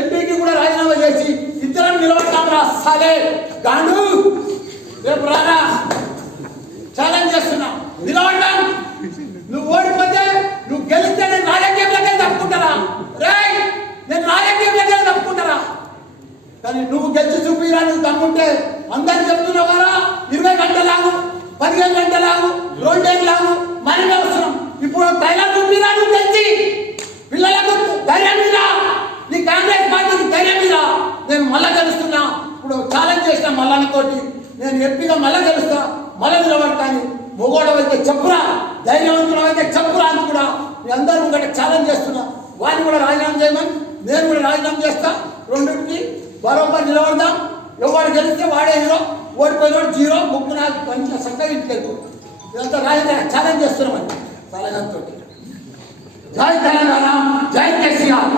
ఎంపీకి కూడా రాజీనామా చేసి ఇద్దరం నిలబడతాం రా సాలే గాండు. రేపు రారా ఛాలెంజ్ చేస్తున్నా, నిలబడ్డాం. నువ్వు ఓడిపోతే నువ్వు గెలిస్తే నేను రాజకీయంలోకే తప్పుకుంటారా రే, నేను రాజకీయంలోకే తప్పుకుంటారా. కానీ నువ్వు గెలిచి చూపిరా, నువ్వు తప్పుంటే అందరికి చెప్తున్నావారా 20 గంటలాగు 15 గంటలాగు 2 ఏళ్ళలాగు మరి అవసరం. ఇప్పుడు ధైర్యం చూపిరా, నువ్వు గెలిచి పిల్లలకు ధైర్యం మీద, నీ కాంగ్రెస్ పార్టీకి ధైర్యం మీద. నేను మళ్ళా గెలుస్తున్నా, ఇప్పుడు ఛాలెంజ్ చేసిన మల్లానితోటి నేను ఎంపీగా మళ్ళా గెలుస్తా, మళ్ళా నిలబడతాను. మొగోడవైతే చెప్పురా, ధైర్యవంతుడమైతే చెప్పురా అని కూడా మీ అందరూ ఇంకటి ఛాలెంజ్ చేస్తున్నా. వాడిని కూడా రాజీనామా చేయమని నేను కూడా రాజీనామా చేస్తా. రెండింటికి బరోబర్ నిలబడదాం. ఎవరు గెలిస్తే వాడే హీరో, ఓడిపోయినోడు జీరో. ముగ్గురు నాకు మంచిగా చక్కగా ఇంటికి వెళ్ళిపో. ఇదంతా రాజకీయ ఛాలెంజ్ చేస్తున్నామని సలహాతో. జై తెలంగాణ, జై కేసీఆర్.